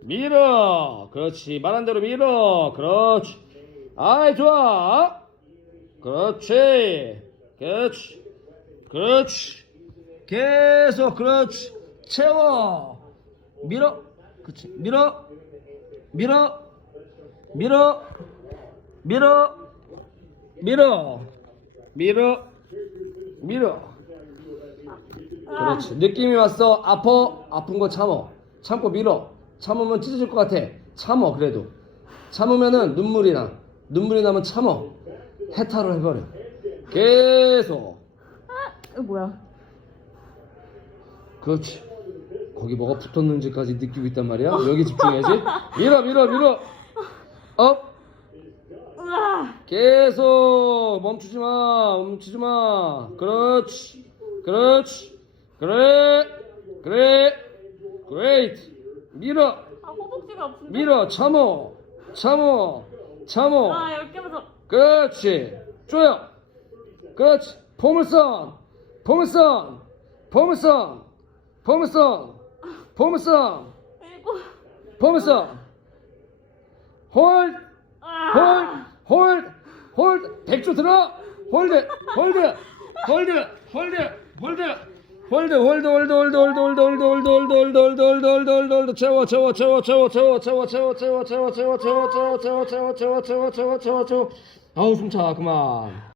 밀어. 그렇지. 말한 대로 밀어. 그렇지. 아이, 좋아. 그렇지. 그렇지. 그렇지. 계속, 그렇지. 채워. 밀어. 그렇지. 밀어. 밀어. 밀어. 밀어. 밀어. 밀어. 밀어. 그렇지. 느낌이 왔어. 아파. 아픈 거 참어. 참고 밀어. 참으면 찢어질 것 같아. 참어, 그래도. 참으면은 눈물이 나. 눈물이 나면 참어. 해탈을 해버려. 계속. 이거 뭐야? 그렇지. 거기 뭐가 붙었는지까지 느끼고 있단 말이야. 여기 집중해야지. 밀어, 밀어, 밀어. 업. 으아! 계속 멈추지 마. 멈추지 마. 그렇지. 그렇지. 그래. 그래. 밀어. 아 허벅지가 아픈데? 밀어. 참어. 참어. 참어. 아 더. 그렇지. 쪼여. 그렇지. 포물선. 포물선. 포물선. 포물선. 포물선. 일곱. 포물선. 홀. 아. 홀, 홀, 홀, 백조 들어, 홀드, 홀드, 홀드, 홀드, 홀드, 홀드, 홀드, 홀드, 홀드, 홀드, 홀드, 홀드, 홀드, 홀드, 홀드, 홀드, 홀드, 홀드, 홀드, 홀드, 채워, 채워, 채워, 채워, 채워, 채워, 채워, 채워, 채워, 채워, 채워, 채워, 채워, 채워, 채워, 채워, 채워, 채워, 아우 숨차 그만.